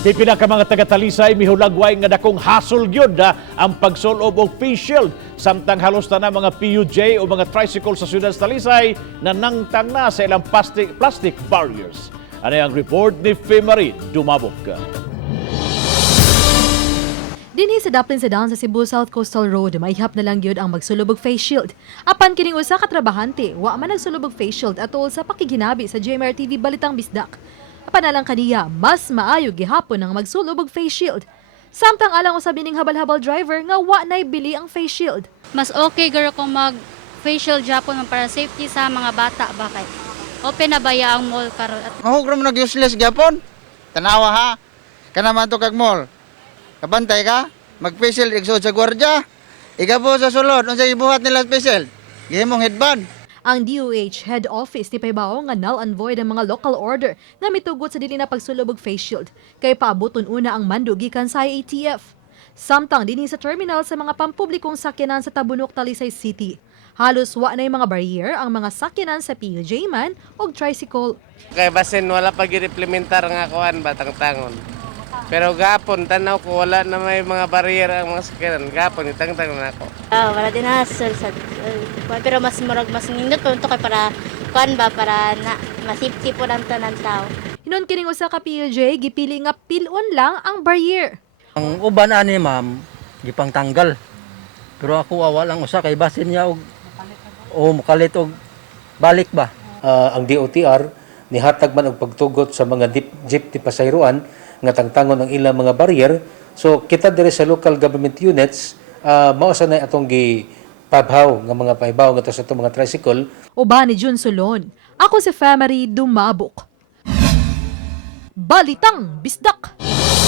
Di pinaka mga taga-Talisay mihulagway nga dakong hasol gyud ang pagsul-ob og face shield samtang halos na mga PUJ o mga tricycle sa siyudad sa Talisay na nangtang na sa ilang plastic barriers. Ano ang report ni Femari Dumabok. Dinhi sa daplin sa daan sa Cebu South Coastal Road, maihap na lang gyud ang magsulubog face shield. Apan kining usa ka trabahante, wa man nagsulubog face shield atol sa pakiginabi sa GMRTV Balitang Bisdak. Apan na lang kaniya, mas maayo gihapon ang magsulubog face shield. Samtang alang usabi ning habal-habal driver nga wa nay bili ang face shield. Mas okay garo kung mag face shield japon para safety sa mga bata bakit. Open na baya ang mall karon at Mahugrom nag useless gyapon. Tanawa ha. Kana man to kag mall. Kabantay ka, mag-face shield igsod sa gwardiya. Igabo sa sulod, unsay ibuhat nila face shield? Gihimong headband. Ang DOH Head Office ni Paybao nga null and void ang mga local order na mitugot sa dili na pagsulubog face shield kay paaboton una ang mando gikan sa IATF. Samtang dinhi sa terminal sa mga pampublikong sakyanan sa Tabunok, Talisay City. Halos wa na mga barrier ang mga sakyanan sa PUJ man o tricycle. Kay basin wala pa gid-implementar nga kuan batang-tangon. Pero gapon tanaw ko wala na may mga barrier ang mga sakyanan. Gapon itang-tangon nako. Wala din hassle sa pero mas murag mas nindot pa unto kay para kuan ba para na masipti po ng tanan tao. Hinon kining usa ka PUJ gipili nga pilon lang ang barrier. Ang uban ani ma'am gipangtanggal. Pero ako walang usa kay basin niya og mukalit og balik ba. Ang DOTR nihatag man og pagtugot sa mga jeep ti pasayroan nga tangtangon ang ilang mga barrier. So kita dire sa local government units mao sa nay atong pabhaw nga mga pahibaw nga to sa itong mga tricycle. Uban ni Jun Solon. Ako si Femari Dumabok. Balitang Bisdak.